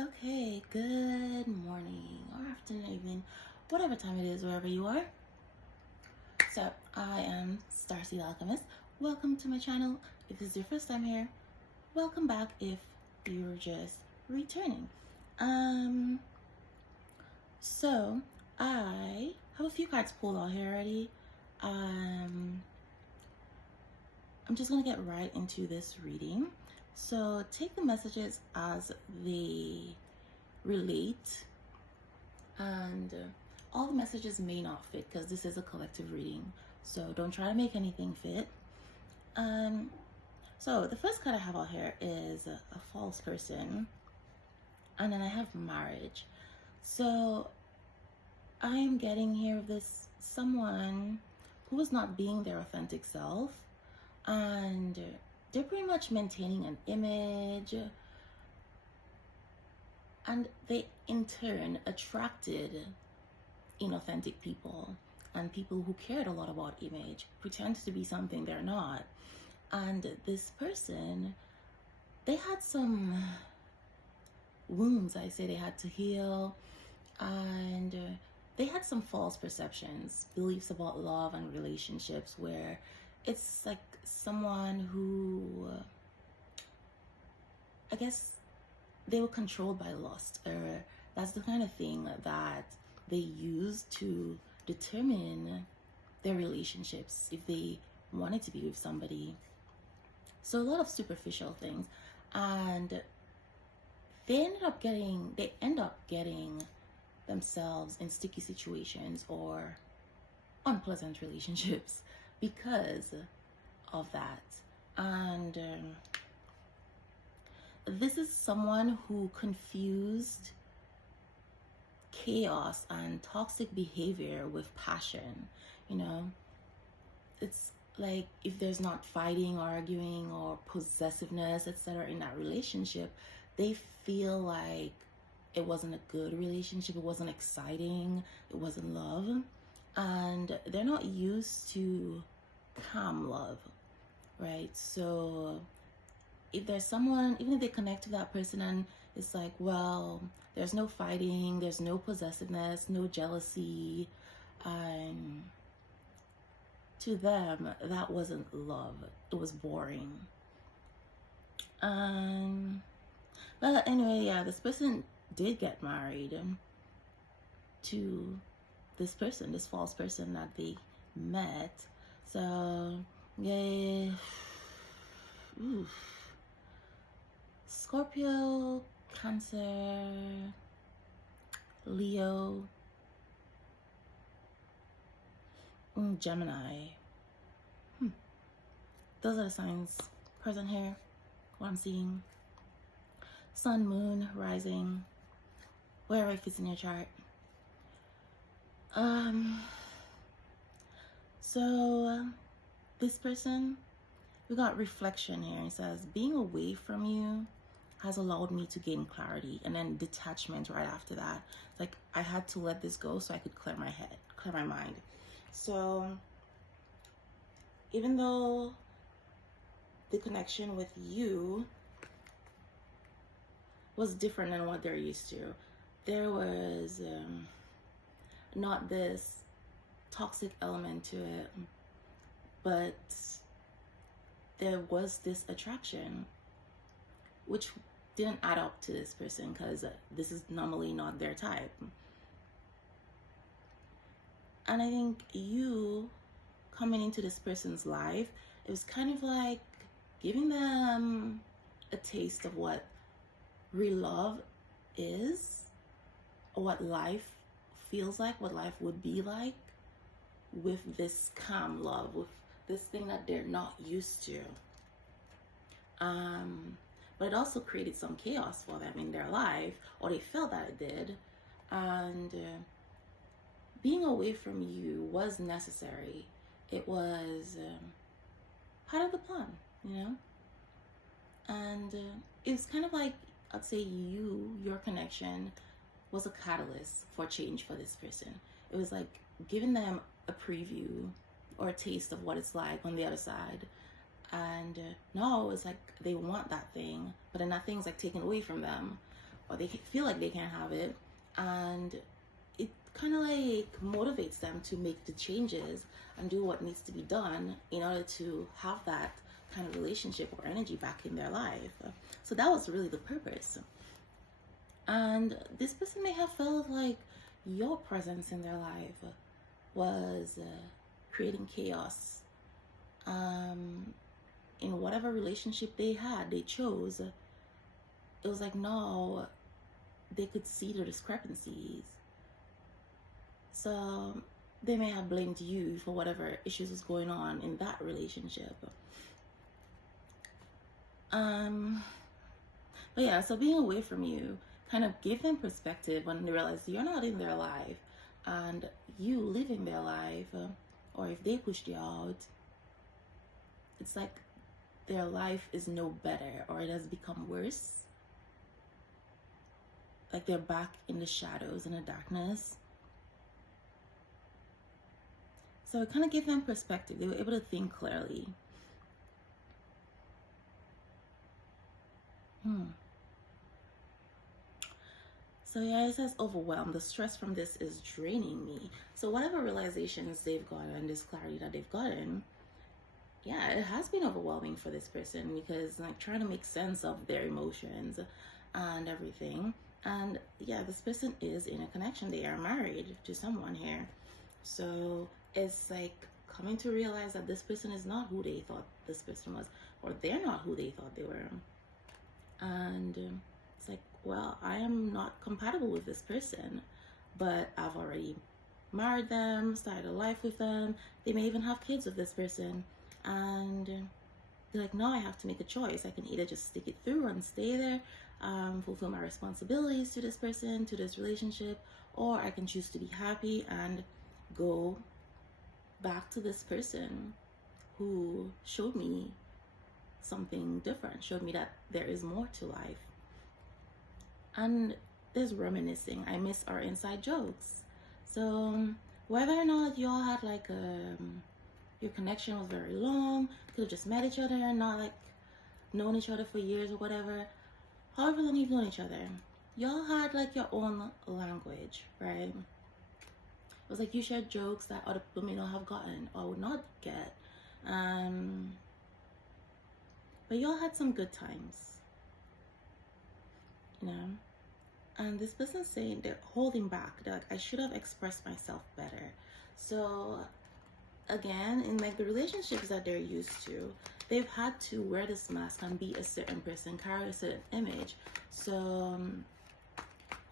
Okay, good morning or afternoon, evening, whatever time it is, wherever you are. So, I am StarSeed Alchemist. Welcome to my channel. If this is your first time here, welcome back if you're just returning. So I have a few cards pulled out here already. I'm just gonna get right into this reading. So take the messages as they relate, and all the messages may not fit because this is a collective reading, so don't try to make anything fit. So the first card I have out here is a false person, and then I have marriage. So I am getting here this someone who is not being their authentic self, and they're pretty much maintaining an image, and they in turn attracted inauthentic people and people who cared a lot about image, pretend to be something they're not. And this person, they had some wounds, I say, they had to heal, and they had some false perceptions, beliefs about love and relationships, where it's like someone who, I guess, they were controlled by lust, or that's the kind of thing that they use to determine their relationships, if they wanted to be with somebody. So a lot of superficial things, and they end up getting themselves in sticky situations or unpleasant relationships because of that. And this is someone who confused chaos and toxic behavior with passion. You know, it's like if there's not fighting, arguing, or possessiveness, etc. in that relationship, they feel like it wasn't a good relationship, it wasn't exciting, it wasn't love, and they're not used to calm love, right? So if there's someone, even if they connect to that person and it's like, well, there's no fighting, there's no possessiveness, no jealousy, to them, that wasn't love. It was boring. But anyway, yeah, this person did get married to this person, this false person that they met. So, yeah. Oof. Scorpio, Cancer, Leo, Gemini. Those are the signs present here, what I'm seeing. Sun, moon, rising, wherever it fits in your chart. So this person, we got reflection here. It says, being away from you has allowed me to gain clarity, and then detachment right after that. It's like I had to let this go so I could clear my head, clear my mind. So even though the connection with you was different than what they're used to, there was not this toxic element to it, but there was this attraction which didn't add up to this person, because this is normally not their type. And I think you coming into this person's life, it was kind of like giving them a taste of what real love is, what life feels like, what life would be like with this calm love, with this thing that they're not used to. But it also created some chaos for them in their life, or they felt that it did. And being away from you was necessary. It was part of the plan, you know? And it's kind of like, I'd say your connection was a catalyst for change for this person. It was like giving them a preview or a taste of what it's like on the other side. And now it's like they want that thing, but then that thing's like taken away from them. or they feel like they can't have it, and it kind of like motivates them to make the changes and do what needs to be done in order to have that kind of relationship or energy back in their life. So that was really the purpose. And this person may have felt like your presence in their life was creating chaos in whatever relationship they chose. It was like, no, they could see the discrepancies. So they may have blamed you for whatever issues was going on in that relationship. But yeah, so being away from you kind of gave them perspective when they realize you're not in their life, and you live in their life, or if they pushed you out, it's like their life is no better, or it has become worse. Like they're back in the shadows, in the darkness. So it kind of gave them perspective. They were able to think clearly. So yeah, it says overwhelmed. The stress from this is draining me. So whatever realizations they've gotten, this clarity that they've gotten, yeah, it has been overwhelming for this person, because like trying to make sense of their emotions and everything. And yeah, this person is in a connection. They are married to someone here. So it's like coming to realize that this person is not who they thought this person was, or they're not who they thought they were. And it's like, well, I am not compatible with this person, but I've already married them, started a life with them. They may even have kids with this person. And they're like, no, I have to make a choice. I can either just stick it through and stay there, fulfill my responsibilities to this person, to this relationship, or I can choose to be happy and go back to this person who showed me something different, showed me that there is more to life. And there's reminiscing. I miss our inside jokes. So whether or not you all had like your connection was very long, could have just met each other and not like known each other for years or whatever, however long you've known each other, y'all had like your own language, right? It was like you shared jokes that other people may not have gotten or would not get. But y'all had some good times, you know? And this person's saying they're holding back. They're like, I should have expressed myself better. So again, in like the relationships that they're used to, they've had to wear this mask and be a certain person, carry a certain image. So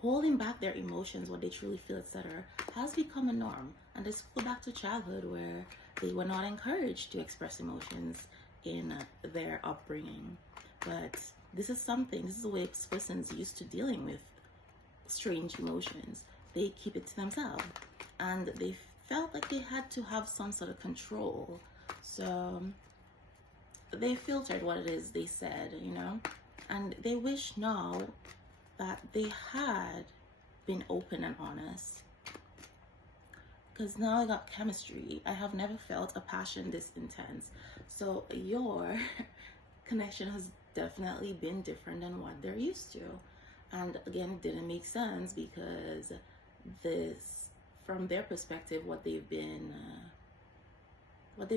holding back their emotions, what they truly feel, etc., has become a norm. And this go back to childhood, where they were not encouraged to express emotions in their upbringing. But this is the way this person's used to dealing with strange emotions. They keep it to themselves, and they felt like they had to have some sort of control. So they filtered what it is they said, you know, and they wish now that they had been open and honest, because now I got chemistry. I have never felt a passion this intense. So your connection has definitely been different than what they're used to. And again, it didn't make sense, because this, from their perspective, what they've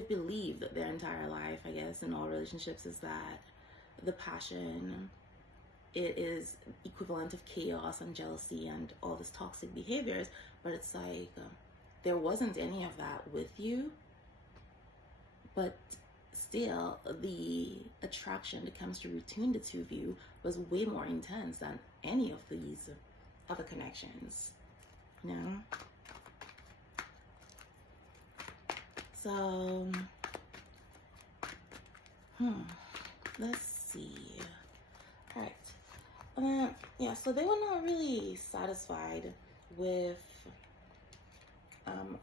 believed their entire life, I guess, in all relationships, is that the passion, it is equivalent of chaos and jealousy and all this toxic behaviors. But it's like there wasn't any of that with you, but still the attraction, the chemistry between the two of you was way more intense than any of these other connections, you know? So let's see. All right. Yeah, so they were not really satisfied with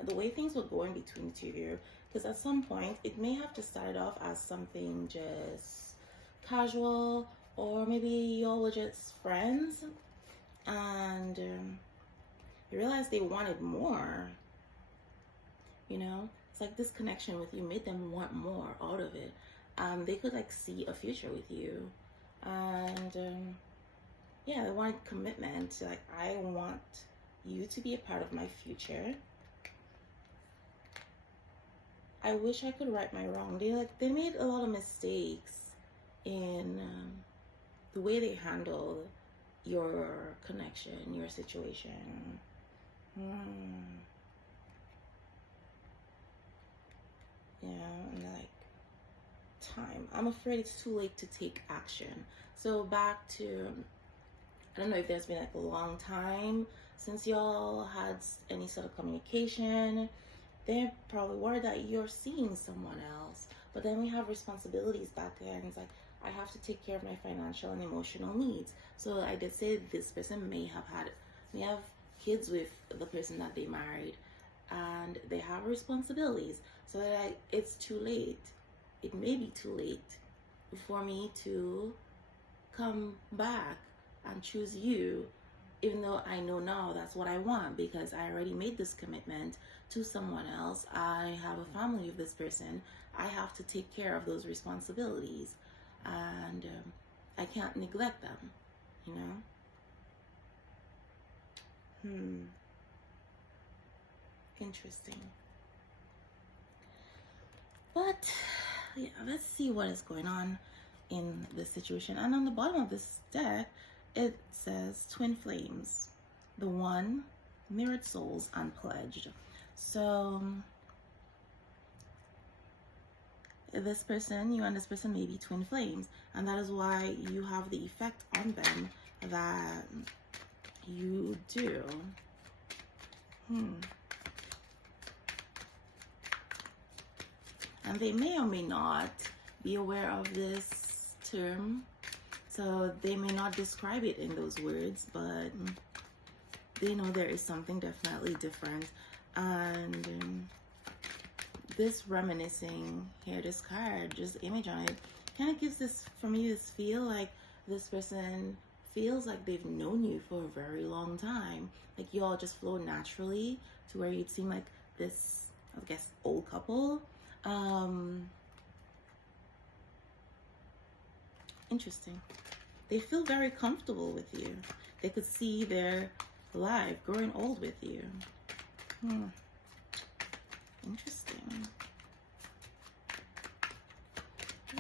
the way things were going between the two of you, because at some point it may have just started off as something just casual, or maybe y'all were just friends, and you realized they wanted more, you know? It's like this connection with you made them want more out of it. They could like see a future with you, and yeah, they want commitment. Like, I want you to be a part of my future. I wish I could right my wrong. They made a lot of mistakes in the way they handle your connection, your situation. Yeah, and like time. I'm afraid it's too late to take action. So back to, I don't know if there's been like a long time since y'all had any sort of communication. They're probably worried that you're seeing someone else. But then we have responsibilities back there, and it's like, I have to take care of my financial and emotional needs. So I did say this person may have kids with the person that they married, and they have responsibilities. So that it's too late. It may be too late for me to come back and choose you, even though I know now that's what I want, because I already made this commitment to someone else. I have a family with this person. I have to take care of those responsibilities, and I can't neglect them, you know? Interesting. But yeah, let's see what is going on in this situation. And on the bottom of this deck, it says twin flames, the one, mirrored souls, unpledged. So this person, you and this person may be twin flames, and that is why you have the effect on them that you do. And they may or may not be aware of this term, so they may not describe it in those words, but they know there is something definitely different. And this reminiscing here, this card, just image on it, kind of gives this, for me, this feel like this person feels like they've known you for a very long time. Like, you all just flow naturally to where you'd seem like this, I guess, old couple. Interesting. They feel very comfortable with you. They could see their life growing old with you. Interesting.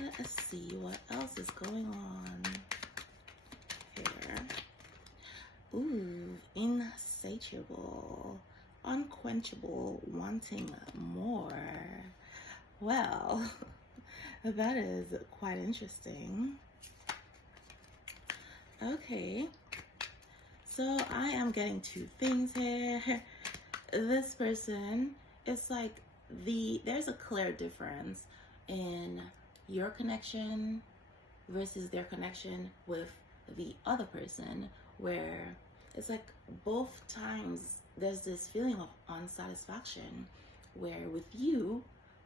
Let us see what else is going on here. Ooh, insatiable, unquenchable, wanting more. Well, that is quite interesting. Okay, so I am getting two things here. This person, it's like there's a clear difference in your connection versus their connection with the other person, where it's like both times there's this feeling of unsatisfaction, where with you,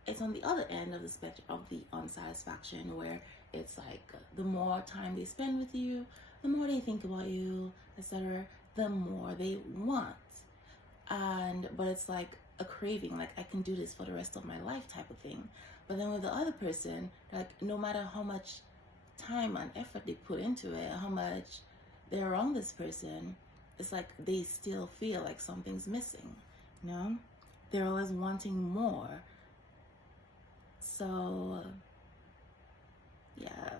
it's on the other end of the spectrum of the unsatisfaction, where it's like the more time they spend with you, the more they think about you, etc., the more they want. But it's like a craving, like, I can do this for the rest of my life type of thing. But then with the other person, like, no matter how much time and effort they put into it, how much they're around this person, it's like they still feel like something's missing, you know? They're always wanting more. So yeah,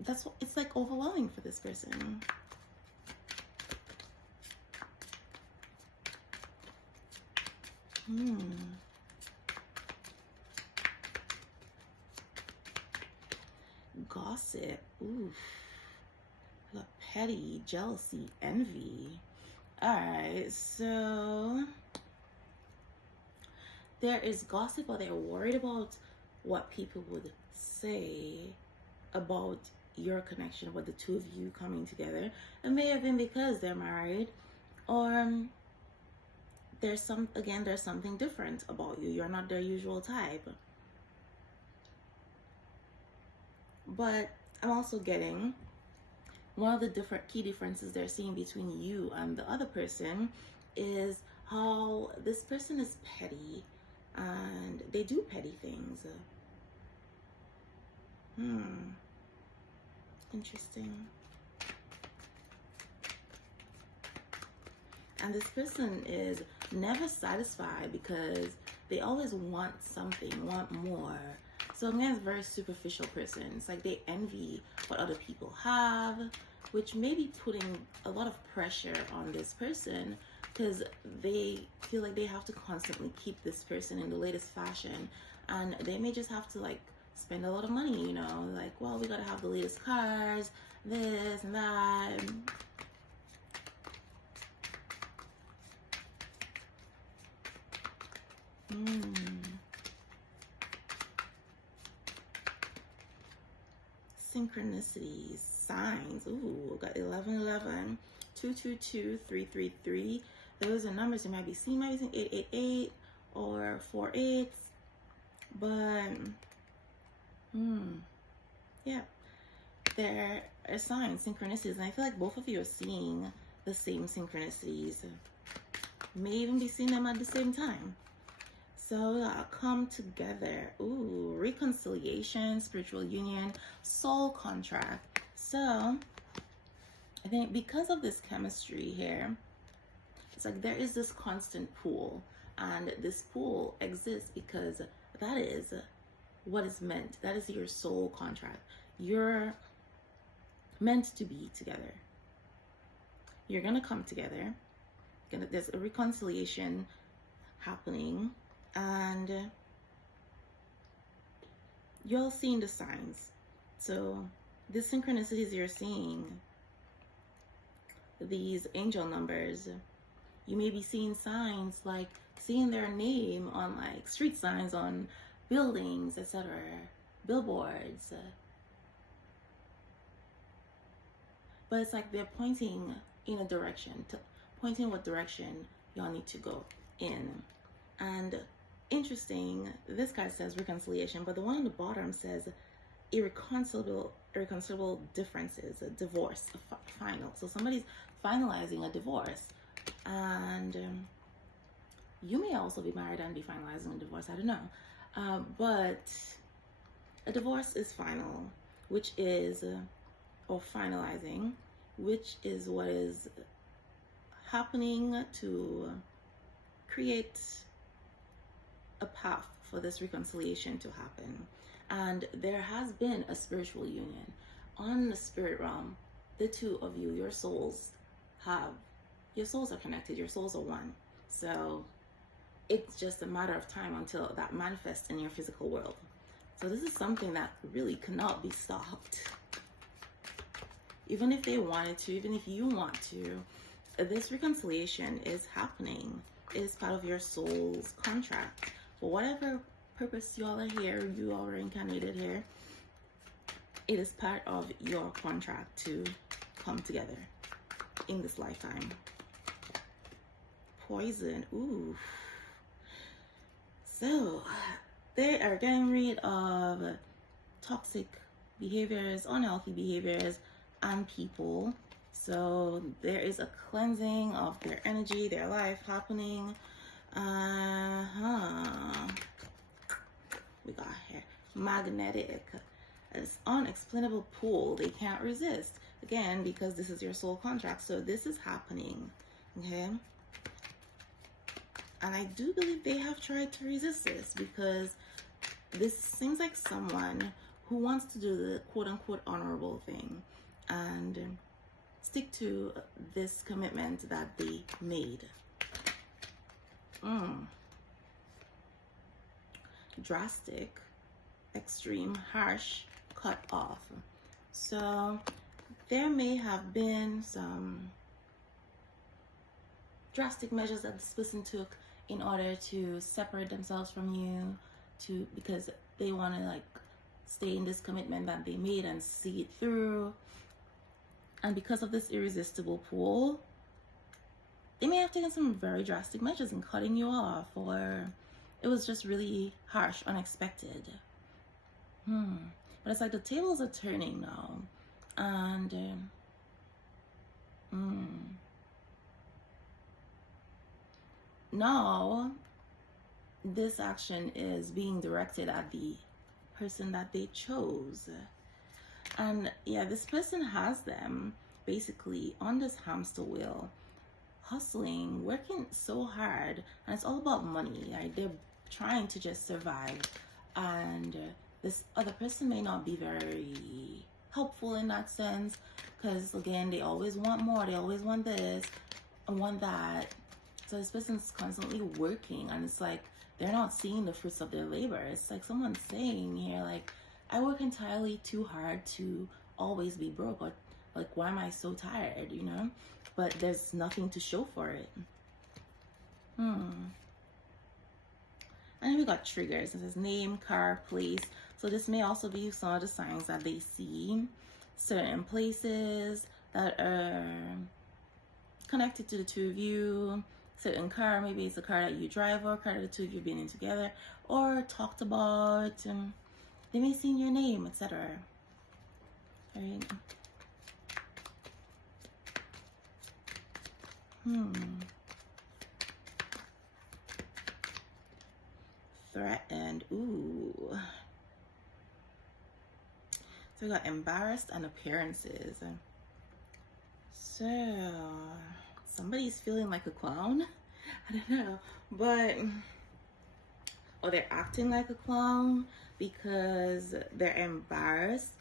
that's what it's like, overwhelming for this person. Gossip. Oof. The petty, jealousy, envy. Alright, so there is gossip, or they're worried about what people would say about your connection, about the two of you coming together. It may have been because they're married, or there's something different about you. You're not their usual type. But I'm also getting one of the key differences they're seeing between you and the other person is how this person is petty, and they do petty things. Interesting. And this person is never satisfied because they always want something, want more. So again, it's a very superficial person. It's like they envy what other people have, which may be putting a lot of pressure on this person because they feel like they have to constantly keep this person in the latest fashion. And they may just have to like spend a lot of money, you know, like, well, we gotta have the latest cars, this and that. Synchronicities, signs. Ooh, got 1111, 222, 333. Those are numbers you might be seeing. Might be seeing 888 or 48. But, yeah, there are signs, synchronicities, and I feel like both of you are seeing the same synchronicities. May even be seeing them at the same time. So come together. Ooh, reconciliation, spiritual union, soul contract. So I think because of this chemistry here, it's like there is this constant pull, and this pull exists because that is what is meant. That is your soul contract. You're meant to be together. You're gonna come together. There's a reconciliation happening, and you're seeing the signs. So the synchronicities you're seeing, these angel numbers, you may be seeing signs like seeing their name on like street signs, on buildings, etc., billboards. But it's like they're pointing in a direction, pointing what direction y'all need to go in. And interesting, this guy says reconciliation, but the one on the bottom says irreconcilable differences, a divorce, a final. So somebody's finalizing a divorce, and you may also be married and be finalizing a divorce. I don't know, but a divorce is final, which is or finalizing, which is what is happening to create a path for this reconciliation to happen. And there has been a spiritual union. On the spirit realm, the two of you, your souls are connected, your souls are one. So it's just a matter of time until that manifests in your physical world. So this is something that really cannot be stopped. Even if they wanted to, even if you want to, this reconciliation is happening. It is part of your soul's contract. For whatever purpose you all are here, you all are incarnated here, it is part of your contract to come together in this lifetime. Poison, ooh. So they are getting rid of toxic behaviors, unhealthy behaviors, and people. So there is a cleansing of their energy, their life happening. We got here magnetic, it's unexplainable pull. They can't resist, again, because this is your soul contract. So this is happening, okay? And I do believe they have tried to resist this, because this seems like someone who wants to do the quote-unquote honorable thing and stick to this commitment that they made. Drastic, extreme, harsh, cut off. So there may have been some drastic measures that this person took in order to separate themselves from you, because they want to like stay in this commitment that they made and see it through. And because of this irresistible pull, they may have taken some very drastic measures in cutting you off, or it was just really harsh, unexpected. But it's like the tables are turning now, and now this action is being directed at the person that they chose. And yeah, this person has them basically on this hamster wheel, hustling, working so hard, and it's all about money. Right? They're trying to just survive, and this other person may not be very helpful in that sense, because again, they always want more, they always want this and want that. So this person's constantly working, and it's like they're not seeing the fruits of their labor. It's like someone's saying here, like, I work entirely too hard to always be broke, or like, why am I so tired, you know? But there's nothing to show for it. And then we got triggers. It says name, car, place. So this may also be some of the signs that they see certain places that are connected to the two of you. Certain car, maybe it's a car that you drive, or a car that the two of you have been in together or talked about. They may see your name, etc. Right? Threatened. Ooh. So we got embarrassed and appearances. So somebody's feeling like a clown. I don't know, but or they're acting like a clown because they're embarrassed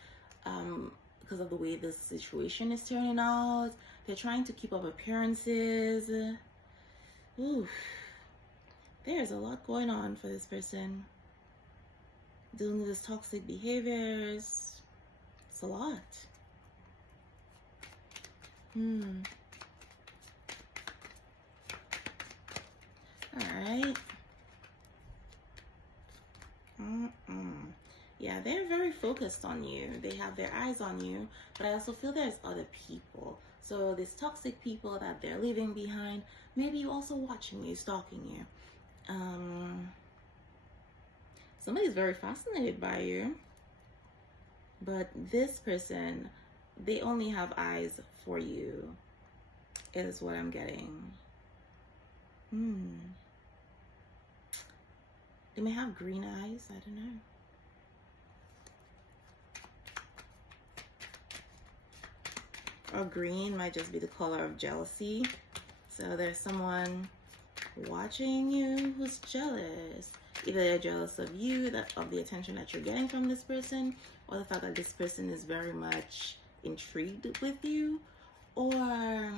because of the way this situation is turning out. They're trying to keep up appearances. Ooh, there's a lot going on for this person. Dealing with this toxic behaviors. It's a lot. Alright. Yeah, they're very focused on you. They have their eyes on you, but I also feel there's other people. So these toxic people that they're leaving behind, maybe also watching you, stalking you. Somebody's very fascinated by you, but this person, they only have eyes for you, is what I'm getting. They may have green eyes, I don't know. Or green might just be the color of jealousy. So there's someone watching you who's jealous. Either they're jealous of you, of the attention that you're getting from this person, or the fact that this person is very much intrigued with you, or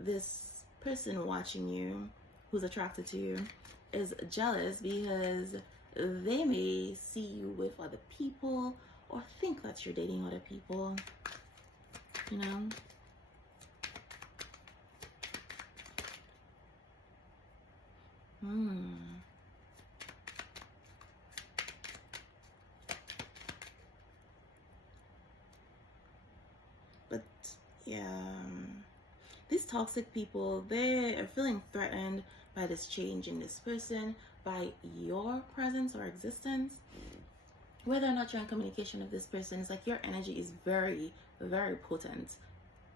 this person watching you who's attracted to you is jealous because they may see you with other people or think that you're dating other people, you know? But yeah, these toxic people, they are feeling threatened by this change in this person, by your presence or existence. Whether or not you're in communication with this person, it's like your energy is very, very potent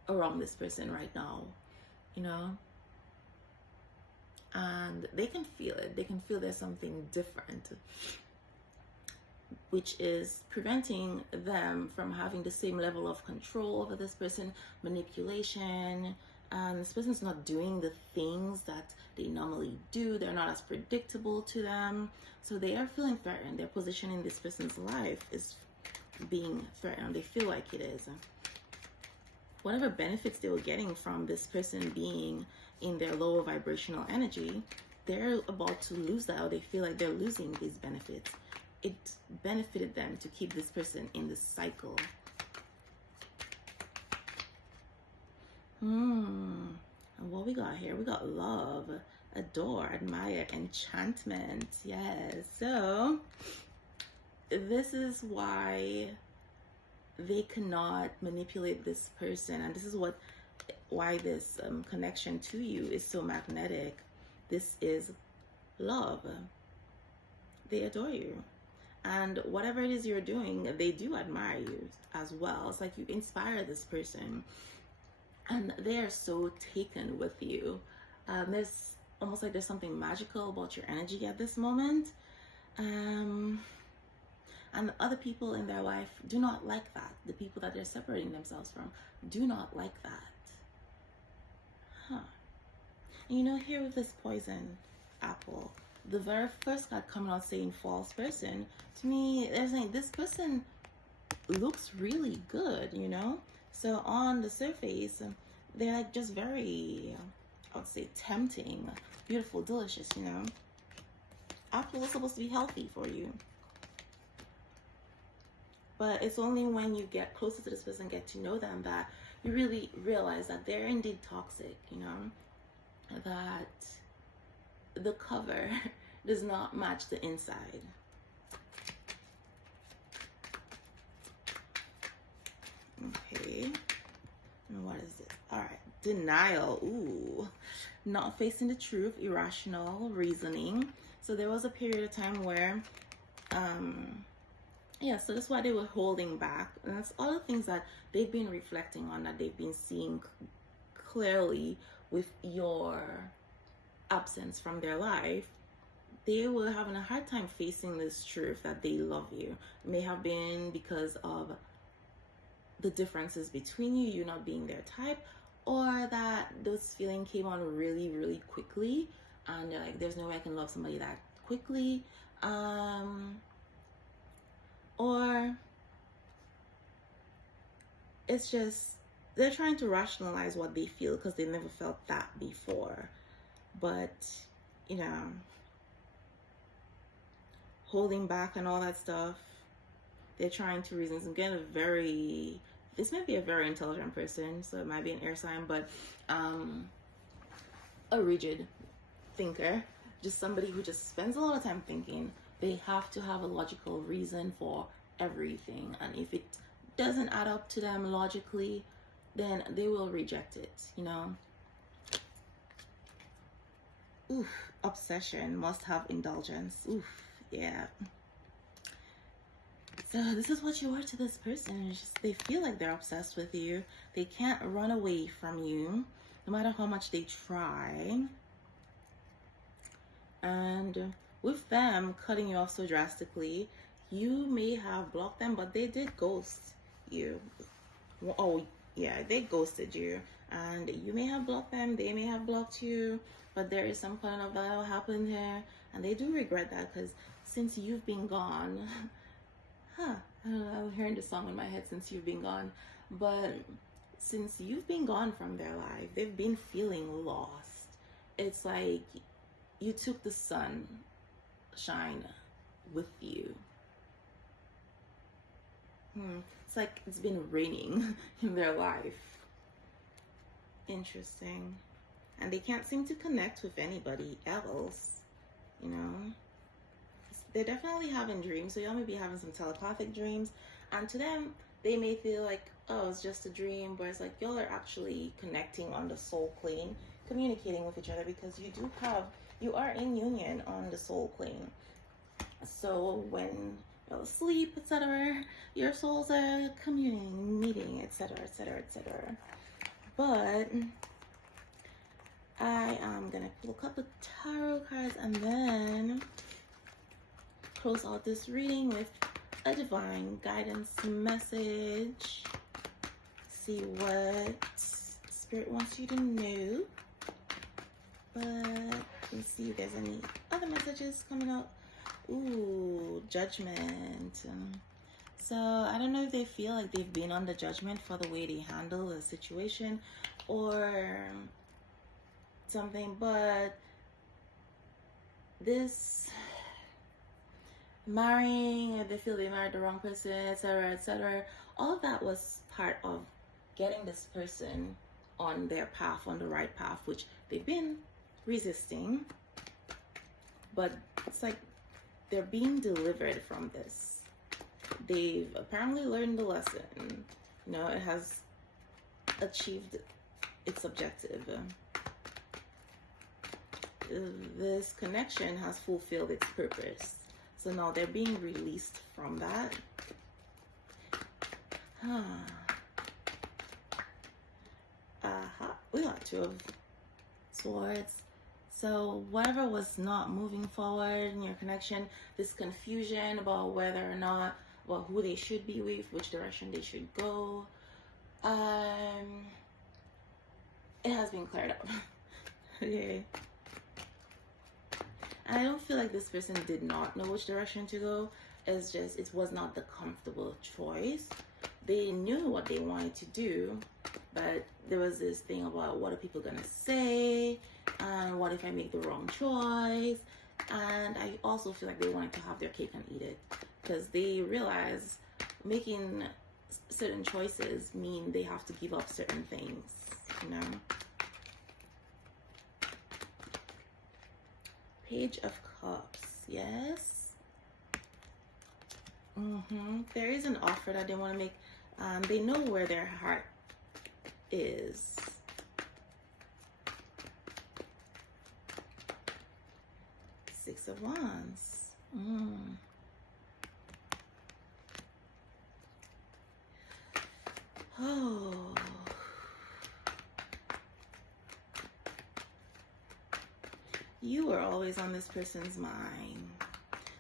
around this person right now, you know? And they can feel it. They can feel there's something different, which is preventing them from having the same level of control over this person, manipulation. And this person's not doing the things that they normally do. They're not as predictable to them. So they are feeling threatened. Their position in this person's life is being threatened. They feel like it is. Whatever benefits they were getting from this person being in their lower vibrational energy, they're about to lose that, or they feel like they're losing these benefits. It benefited them to keep this person in this cycle. And what we got here? We got love, adore, admire, enchantment. Yes. So this is why they cannot manipulate this person, and this is why this connection to you is so magnetic. This is love. They adore you, and whatever it is you're doing, they do admire you as well. It's like you inspire this person, and they are so taken with you. There's almost like there's something magical about your energy at this moment. And the other people in their life do not like that. The people that they're separating themselves from do not like that. You know, here with this poison apple, the very first card coming out saying false person, to me, there's like, this person looks really good, you know? So on the surface, they're like just very, I would say, tempting, beautiful, delicious, you know? Apple is supposed to be healthy for you. But it's only when you get closer to this person, get to know them, that you really realize that they're indeed toxic, you know? That the cover does not match the inside. Okay. And what is it? All right. Denial. Ooh. Not facing the truth, irrational reasoning. So there was a period of time where, yeah, so that's why they were holding back. And that's all the things that they've been reflecting on, that they've been seeing clearly with your absence from their life. They were having a hard time facing this truth that they love you. It may have been because of the differences between you, you not being their type, or that this feeling came on really, really quickly. And they're like, there's no way I can love somebody that quickly. Or it's just, they're trying to rationalize what they feel because they never felt that before. But, you know, holding back and all that stuff, they're trying to reason. Again, this might be a very intelligent person, so it might be an air sign, but a rigid thinker, just somebody who just spends a lot of time thinking. They have to have a logical reason for everything, and if it doesn't add up to them logically, then they will reject it, you know. Oof, obsession, must have indulgence. Oof, yeah. So this is what you are to this person. It's just, they feel like they're obsessed with you. They can't run away from you, no matter how much they try. And with them cutting you off so drastically, you may have blocked them, but they did ghost you. Oh, yeah, they ghosted you. And you may have blocked them, they may have blocked you, but there is some kind of that happened here. And they do regret that, because since you've been gone, I don't know, I'm hearing the song in my head, Since You've Been Gone. But since you've been gone from their life, they've been feeling lost. It's like you took the sunshine with you. It's like it's been raining in their life. Interesting. And they can't seem to connect with anybody else, you know. They're definitely having dreams, so y'all may be having some telepathic dreams, and to them they may feel like, oh, it's just a dream, but it's like y'all are actually connecting on the soul plane, communicating with each other, because you are in union on the soul plane. So when you're asleep, etc., your souls are communing, meeting, etc., etc., etc. But I am gonna pull a couple tarot cards and then close out this reading with a divine guidance message. See what Spirit wants you to know. But let's see if there's any other messages coming up. Ooh, judgment. So I don't know if they feel like they've been under judgment for the way they handle the situation or something, but this marrying, if they feel they married the wrong person, etc., etc., all of that was part of getting this person on their path, on the right path, which they've been resisting. But it's like they're being delivered from this. They've apparently learned the lesson. You know, it has achieved its objective. This connection has fulfilled its purpose. So now they're being released from that. We got Two of Swords. So whatever was not moving forward in your connection, this confusion about whether or not, well, who they should be with, which direction they should go, it has been cleared up. Okay. I don't feel like this person did not know which direction to go. It's just, it was not the comfortable choice. They knew what they wanted to do, but there was this thing about what are people gonna say, and what if I make the wrong choice. And I also feel like they wanted to have their cake and eat it, because they realize making certain choices mean they have to give up certain things, you know. Page of Cups, yes. There is an offer that they want to make. They know where their heart is. Six of Wands. Oh. You were always on this person's mind.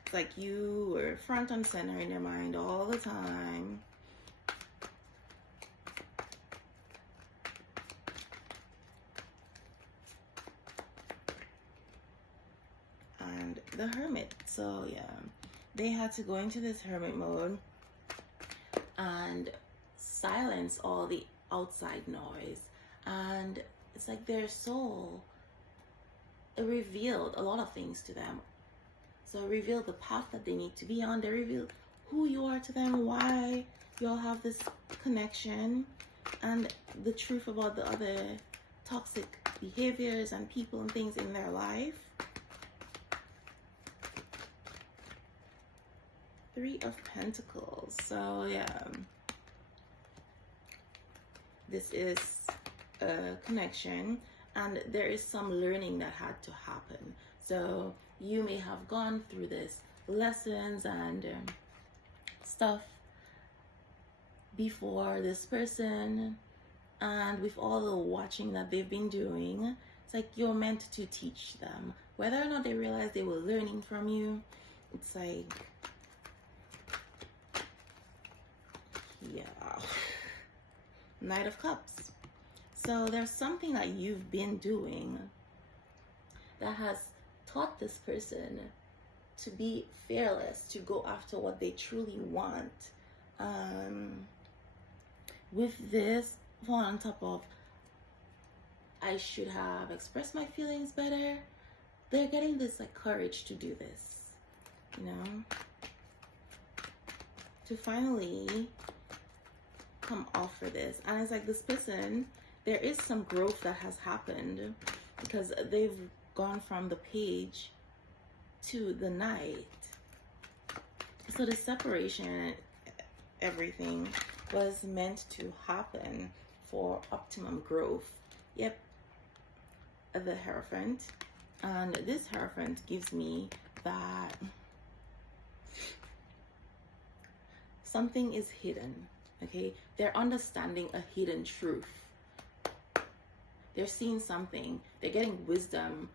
It's like you were front and center in their mind all the time. And the Hermit. So yeah, they had to go into this hermit mode and silence all the outside noise. And it's like their soul, it revealed a lot of things to them. So it revealed the path that they need to be on. They revealed who you are to them, why you all have this connection, and the truth about the other toxic behaviors and people and things in their life. Three of Pentacles. So yeah, this is a connection, and there is some learning that had to happen. So you may have gone through this lessons and stuff before this person, and with all the watching that they've been doing, it's like you're meant to teach them. Whether or not they realize they were learning from you, it's like, yeah. Knight of Cups. So there's something that you've been doing that has taught this person to be fearless, to go after what they truly want. With this, on top of I should have expressed my feelings better, they're getting this like courage to do this, you know, to finally come off for this. And it's like this person, there is some growth that has happened, because they've gone from the Page to the Knight. So the separation, everything was meant to happen for optimum growth. Yep, the Hierophant. And this Hierophant gives me that something is hidden. Okay, they're understanding a hidden truth. They're seeing something. They're getting wisdom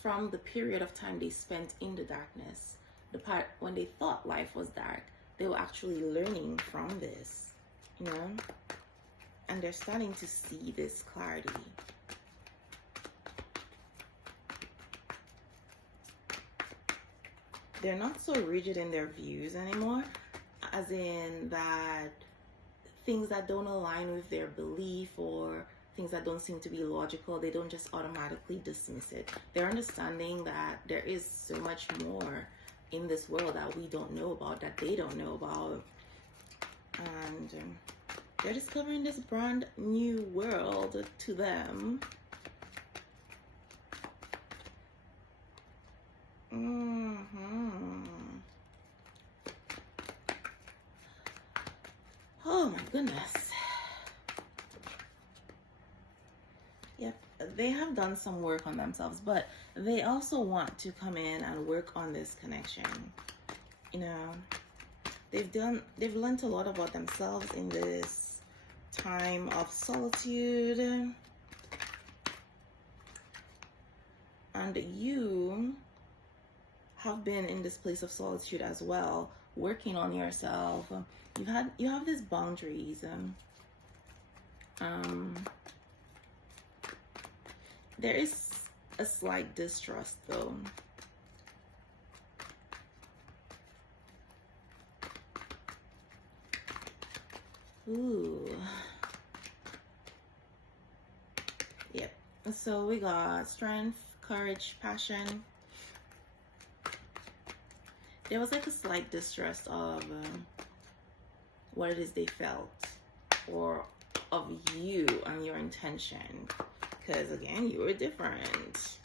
from the period of time they spent in the darkness. The part when they thought life was dark, they were actually learning from this, you know, and they're starting to see this clarity. They're not so rigid in their views anymore, as in that things that don't align with their belief or things that don't seem to be logical, they don't just automatically dismiss it. They're understanding that there is so much more in this world that we don't know about, that they don't know about. And they're discovering this brand new world to them. Oh my goodness. Yep, they have done some work on themselves, but they also want to come in and work on this connection. You know, they've learned a lot about themselves in this time of solitude. And you have been in this place of solitude as well, working on yourself. You have these boundaries. There is a slight distrust though. Ooh. Yep. So we got strength, courage, passion. There was like a slight distrust of what it is they felt, or of you and your intention, because again, you were different.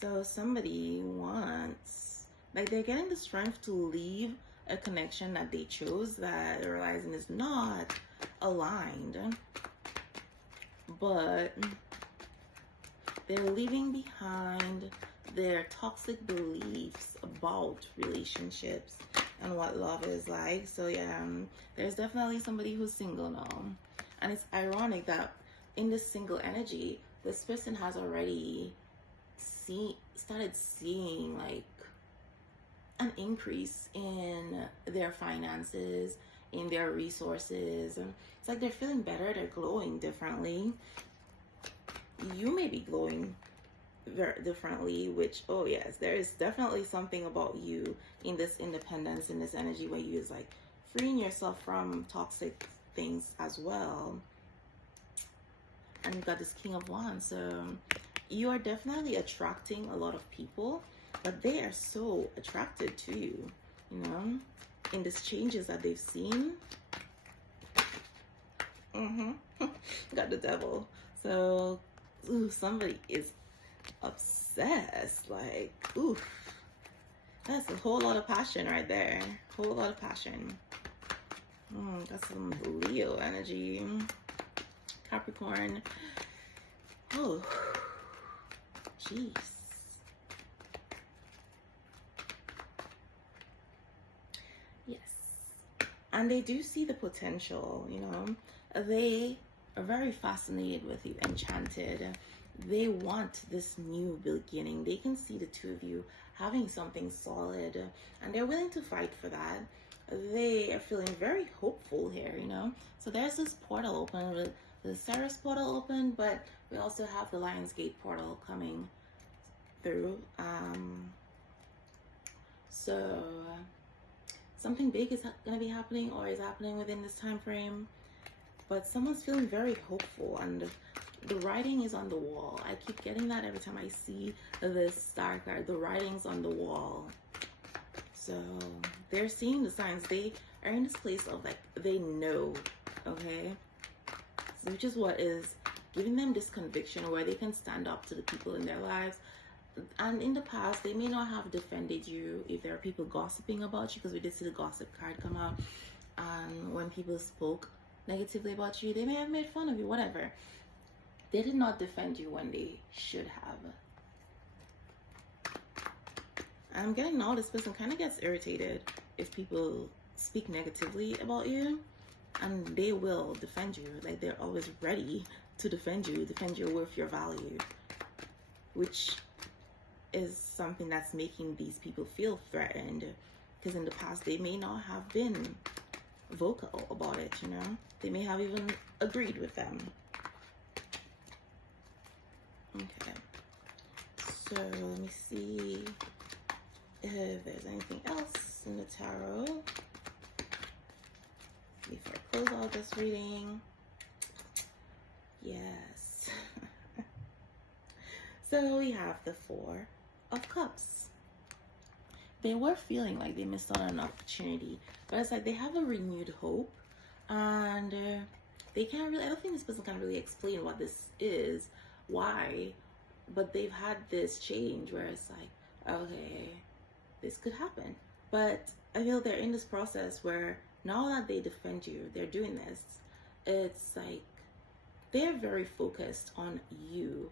So somebody wants, like, they're getting the strength to leave a connection that they chose that they're realizing is not aligned, but they're leaving behind their toxic beliefs about relationships and what love is like. So yeah, there's definitely somebody who's single now, and it's ironic that in this single energy, this person has already started seeing like an increase in their finances, in their resources. It's like they're feeling better, they're glowing differently. You may be glowing very differently, which, oh yes, there is definitely something about you in this independence, in this energy, where you is like freeing yourself from toxic things as well. And you got this King of Wands, so you are definitely attracting a lot of people, but they are so attracted to you, you know, in these changes that they've seen. Got the Devil. So ooh, somebody is obsessed, like, ooh, that's a whole lot of passion right there. Whole lot of passion. Got some Leo energy. Capricorn. Oh, jeez. Yes. And they do see the potential, you know. They are very fascinated with you, enchanted. They want this new beginning. They can see the two of you having something solid, and they're willing to fight for that. They are feeling very hopeful here, you know. So there's this portal open, with the Ceres portal open, but we also have the Lionsgate portal coming through. So something big is going to be happening, or is happening within this time frame. But someone's feeling very hopeful, and the writing is on the wall. I keep getting that every time I see this star card. The writing's on the wall. So they're seeing the signs. They are in this place of like, they know, okay? So, which is what is giving them this conviction where they can stand up to the people in their lives. And in the past, they may not have defended you if there are people gossiping about you, because we did see the gossip card come out. And when people spoke negatively about you, they may have made fun of you, whatever. They did not defend you when they should have. I'm getting now this person kind of gets irritated if people speak negatively about you, and they will defend you. Like, they're always ready to defend you your worth, your value, which is something that's making these people feel threatened, because in the past they may not have been vocal about it, you know. They may have even agreed with them. Okay, so let me see if there's anything else in the tarot before I close out this reading. Yes. So we have the Four of Cups. They were feeling like they missed out on an opportunity, but it's like they have a renewed hope, and they can't really, I don't think this person can really explain what this is, why, but they've had this change where it's like, okay, this could happen. But I feel they're in this process where now that they defend you, they're doing this, it's like they're very focused on you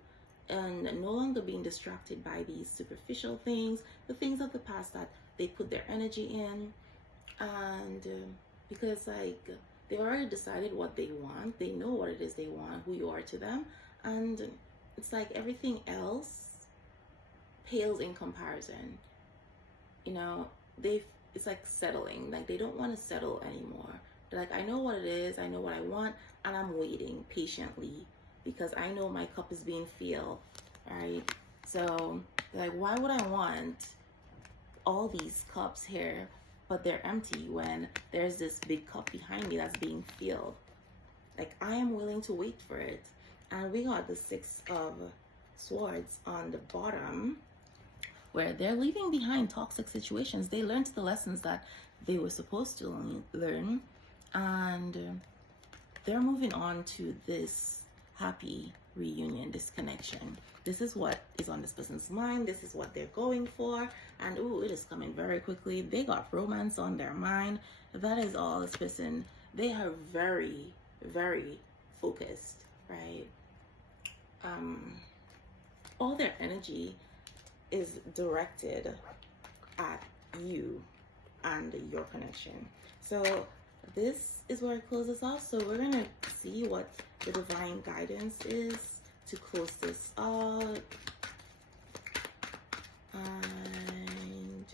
and no longer being distracted by these superficial things, the things of the past that they put their energy in. And because like they already decided what they want, they know what it is they want, who you are to them, and it's like everything else pales in comparison. You know, it's like settling, like they don't want to settle anymore. Like, I know what it is, I know what I want, and I'm waiting patiently because I know my cup is being filled, right? So, like, why would I want all these cups here, but they're empty when there's this big cup behind me that's being filled? Like, I am willing to wait for it. And we got the Six of Swords on the bottom, where they're leaving behind toxic situations. They learned the lessons that they were supposed to learn, and they're moving on to this happy reunion, this connection. This is what is on this person's mind. This is what they're going for. And ooh, it is coming very quickly. They got romance on their mind. That is all this person. They are very, very focused, right? All their energy is directed at you and your connection. So this is where it closes off. So we're gonna see what the divine guidance is to close this out. And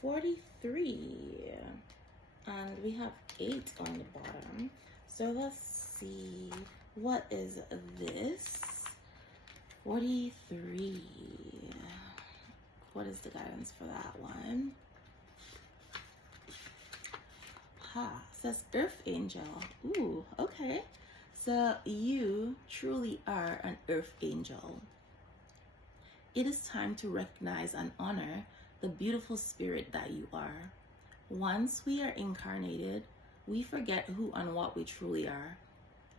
43, and we have 8 on the bottom. So let's see, what is this? 43. What is the guidance for that one? It says Earth Angel. Ooh, okay. So you truly are an Earth Angel. It is time to recognize and honor the beautiful spirit that you are. Once we are incarnated, we forget who and what we truly are.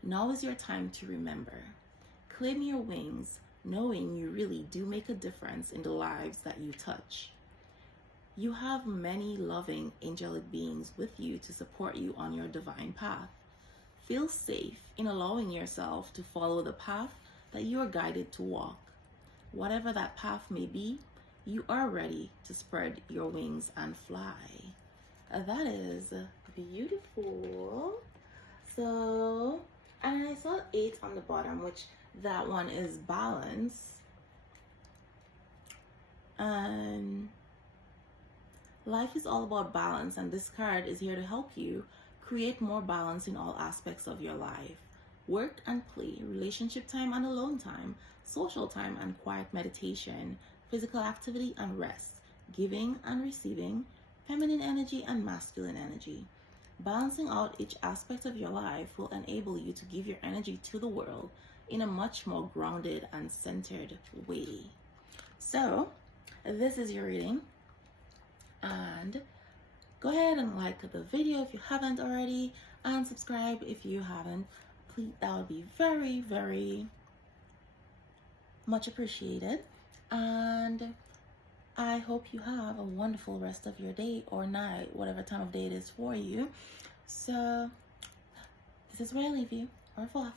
Now is your time to remember. Claim your wings, knowing you really do make a difference in the lives that you touch. You have many loving angelic beings with you to support you on your divine path. Feel safe in allowing yourself to follow the path that you are guided to walk. Whatever that path may be, you are ready to spread your wings and fly. That is beautiful. So, and I saw 8 on the bottom, which that one is balance. And life is all about balance, and this card is here to help you create more balance in all aspects of your life. Work and play, relationship time and alone time, social time and quiet meditation, physical activity and rest, giving and receiving, feminine energy and masculine energy. Balancing out each aspect of your life will enable you to give your energy to the world in a much more grounded and centered way. So, this is your reading. And go ahead and like the video if you haven't already, and subscribe if you haven't. Please, that would be very, very much appreciated. And I hope you have a wonderful rest of your day or night, whatever time of day it is for you. So this is where I leave you. Au revoir.